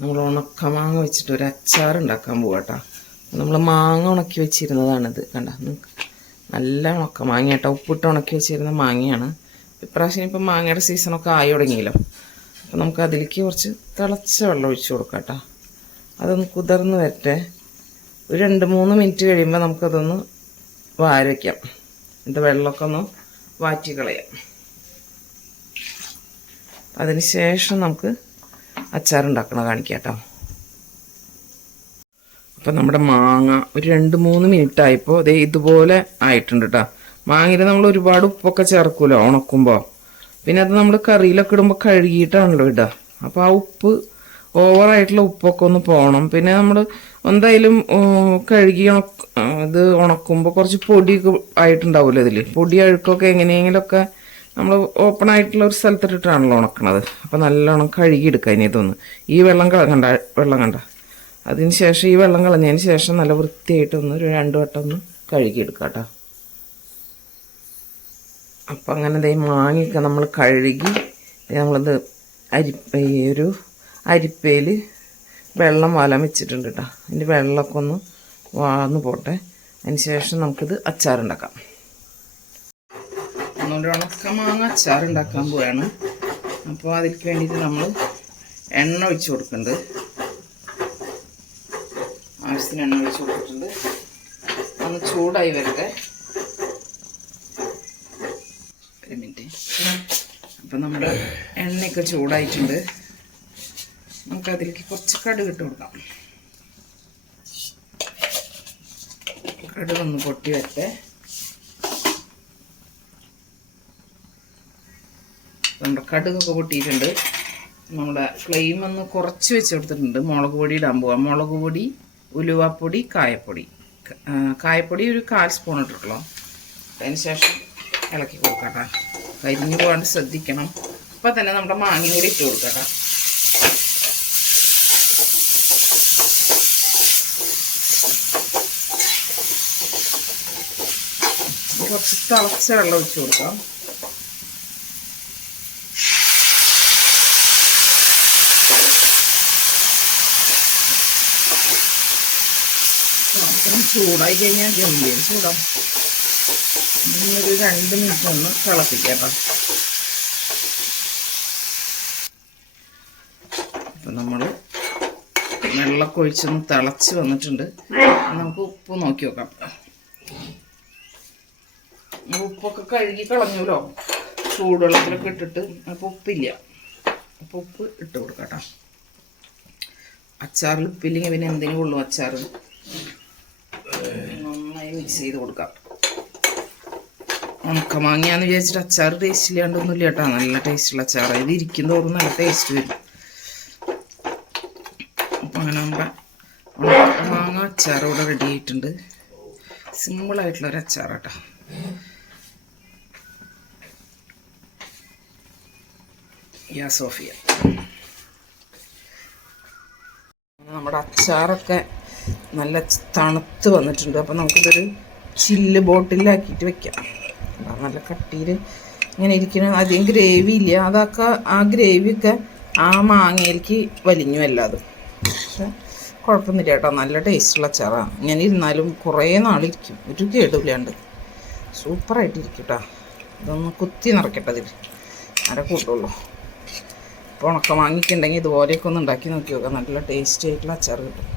നമ്മൾ ഉണക്ക മാങ്ങ വെച്ചിട്ട് ഒരു അച്ചാർ ഉണ്ടാക്കാൻ പോവാട്ടോ നമ്മൾ മാങ്ങ ഉണക്കി വെച്ചിരുന്നതാണിത്. കണ്ട നല്ല ഉണക്ക മാങ്ങ കേട്ടോ ഉപ്പിട്ട് ഉണക്കി വെച്ചിരുന്ന മാങ്ങയാണ്. ഇപ്രാവശ്യം ഇപ്പം മാങ്ങയുടെ സീസണൊക്കെ ആയി തുടങ്ങിയല്ലോ. അപ്പം നമുക്ക് അതിലേക്ക് കുറച്ച് തിളച്ച വെള്ളം ഒഴിച്ചു കൊടുക്കാം കേട്ടോ അതൊന്ന് കുതിർന്ന് വരട്ടെ. ഒരു രണ്ട് മൂന്ന് മിനിറ്റ് കഴിയുമ്പോൾ നമുക്കതൊന്ന് വാരയ്ക്കാം എന്നിട്ട് വെള്ളമൊക്കെ ഒന്ന് വാറ്റി കളയാം അതിന് ശേഷം നമുക്ക് അച്ചാറുണ്ടാക്കണ കാണിക്കാം കേട്ടോ അപ്പം നമ്മുടെ മാങ്ങ ഒരു രണ്ട് മൂന്ന് മിനിറ്റ് ആയപ്പോൾ അതേ ഇതുപോലെ ആയിട്ടുണ്ട് കേട്ടോ മാങ്ങയിൽ നമ്മൾ ഒരുപാട് ഉപ്പൊക്കെ ചേർക്കുമല്ലോ ഉണക്കുമ്പോൾ പിന്നെ അത് നമ്മൾ കറിയിലൊക്കെ ഇടുമ്പോൾ കഴുകിയിട്ടാണല്ലോ ഇടുക അപ്പോൾ ആ ഉപ്പ് ഓവറായിട്ടുള്ള ഉപ്പൊക്കെ ഒന്ന് പോകണം പിന്നെ നമ്മൾ എന്തായാലും കഴുകി ഇത് ഉണക്കുമ്പോൾ കുറച്ച് പൊടിയൊക്കെ ആയിട്ടുണ്ടാവുമല്ലോ ഇതിൽ പൊടി അഴുക്കൊക്കെ എങ്ങനെയെങ്കിലുമൊക്കെ നമ്മൾ ഓപ്പൺ ആയിട്ടുള്ള ഒരു സ്ഥലത്തിട്ടിട്ടാണല്ലോ ഉണക്കണത്. അപ്പോൾ നല്ലോണം കഴുകിയെടുക്കുക ഇനി ഇതൊന്ന്. ഈ വെള്ളം കണ്ട വെള്ളം കണ്ട. അതിന് ശേഷം ഈ വെള്ളം കളഞ്ഞതിന് ശേഷം നല്ല വൃത്തിയായിട്ടൊന്ന് ഒരു രണ്ട് വട്ടം ഒന്ന് കഴുകിയെടുക്കുക കേട്ടോ അപ്പം അങ്ങനെ ദേ മാങ്ങിയൊക്കെ നമ്മൾ കഴുകി നമ്മളത് അരിപ്പ ഈ ഒരു അരിപ്പയിൽ വെള്ളം വാലാൻ വെച്ചിട്ടുണ്ട് കേട്ടോ അതിന്റെ വെള്ളമൊക്കെ ഒന്ന് വാർന്നു പോട്ടെ. അതിന് ശേഷം നമുക്കിത് അച്ചാറുണ്ടാക്കാം. ഒന്നുകൂടി ഉണക്ക മാങ്ങ അച്ചാറുണ്ടാക്കാൻ പോവുകയാണ് അപ്പോൾ അതിലേക്ക് വേണ്ടിയിട്ട് നമ്മൾ എണ്ണ ഒഴിച്ച് കൊടുക്കുന്നുണ്ട്. ആവശ്യത്തിന് എണ്ണ ഒഴിച്ച് കൊടുത്തിട്ടുണ്ട്. ഒന്ന് ചൂടായി വരട്ടെ. ഒരു മിനിറ്റ്. അപ്പം നമ്മൾ എണ്ണയൊക്കെ ചൂടായിട്ടുണ്ട്. നമുക്ക് അതിലേക്ക് കുറച്ച് കടുക് ഇട്ട് കൊടുക്കാം. കടുക് ഒന്ന് പൊട്ടി വരട്ടെ. നമ്മുടെ കടുകൊക്കെ പൊട്ടിയിട്ടുണ്ട്. നമ്മുടെ ഫ്ലെയിം ഒന്ന് കുറച്ച് വെച്ച് കൊടുത്തിട്ടുണ്ട്. മുളക് പൊടി ഇടാൻ പോവാം. മുളക് പൊടി ഉലുവാപ്പൊടി കായപ്പൊടി. കായപ്പൊടി ഒരു കാൽ സ്പൂൺ ഇട്ടിട്ടുള്ളൂ. അതിന് ശേഷം ഇളക്കി കൊടുക്കട്ടെ. കരിഞ്ഞു പോകാണ്ട് ശ്രദ്ധിക്കണം. അപ്പം തന്നെ നമ്മുടെ മാങ്ങയും കൂടി ഇട്ട് കൊടുക്കട്ടെ. കുറച്ച് തിളച്ച വെള്ളം ഒഴിച്ച് കൊടുക്കാം. പാത്രം ചൂടായി കഴിഞ്ഞാൽ ഗംഭീര ചൂടാം ഒരു രണ്ട് മിനിറ്റ് ഒന്ന് തിളപ്പിക്കാം കേട്ടോ അപ്പം നമ്മൾ വെള്ളമൊക്കെ ഒഴിച്ചൊന്ന് തിളച്ച് വന്നിട്ടുണ്ട്. നമുക്ക് ഉപ്പ് നോക്കി നോക്കാം ഉപ്പൊക്കെ കഴുകി കളഞ്ഞല്ലോ. ചൂടുവെള്ളത്തിലൊക്കെ ഇട്ടിട്ട് അപ്പോൾ ഉപ്പില്ല. അപ്പോൾ ഉപ്പ് ഇട്ട് കൊടുക്കാം കേട്ടോ. അച്ചാറിൽ ഉപ്പില്ലെങ്കിൽ പിന്നെ എന്തിനു കൊള്ളും അച്ചാർ നന്നായി മിക്സ് ചെയ്ത് കൊടുക്കാം. ഉണക്ക മാങ്ങിയാന്ന് വിചാരിച്ചിട്ട് അച്ചാർ ടേസ്റ്റ് ഇല്ലാണ്ടൊന്നുമില്ല കേട്ടോ. നല്ല ടേസ്റ്റുള്ള അച്ചാർ ഇത് ഇരിക്കും തോറും നല്ല ടേസ്റ്റ് വരും. അപ്പം അങ്ങനെ നമ്മുടെ ഉണക്ക മാങ്ങ അച്ചാർ ഇവിടെ റെഡി ആയിട്ടുണ്ട്. സിമ്പിളായിട്ടുള്ള ഒരു അച്ചാർ കേട്ടോ യാ സോഫിയ. നമ്മുടെ അച്ചാറൊക്കെ നല്ല തണുത്ത് വന്നിട്ടുണ്ട്. അപ്പം നമുക്കിതൊരു ചില്ല് ബോട്ടിലാക്കിയിട്ട് വെക്കാം. നല്ല കട്ടിയിൽ ഇങ്ങനെ ഇരിക്കുന്ന അധികം ഗ്രേവി ഇല്ല. അതൊക്കെ ആ ഗ്രേവിയൊക്കെ ആ മാങ്ങയിലേക്ക് വലിഞ്ഞു അല്ലാതും പക്ഷെ കുഴപ്പമൊന്നുമില്ല കേട്ടോ. നല്ല ടേസ്റ്റുള്ള അച്ചാറാണ്. ഇങ്ങനെ ഇരുന്നാലും കുറേ നാളിരിക്കും. ഒരു കേടുമില്ലാണ്ട്. സൂപ്പറായിട്ടിരിക്കും കേട്ടോ. ഇതൊന്ന് കുത്തി നിറയ്ക്കട്ടെ അതിൽ ആരെ കൂട്ടുള്ളൂ. ഇപ്പോൾ ഉണക്ക മാങ്ങിക്കുണ്ടെങ്കിൽ ഇതുപോലെയൊക്കെ ഒന്ന് ഉണ്ടാക്കി നോക്കി നോക്കാം നല്ല ടേസ്റ്റി ആയിട്ടുള്ള അച്ചാർ കിട്ടും.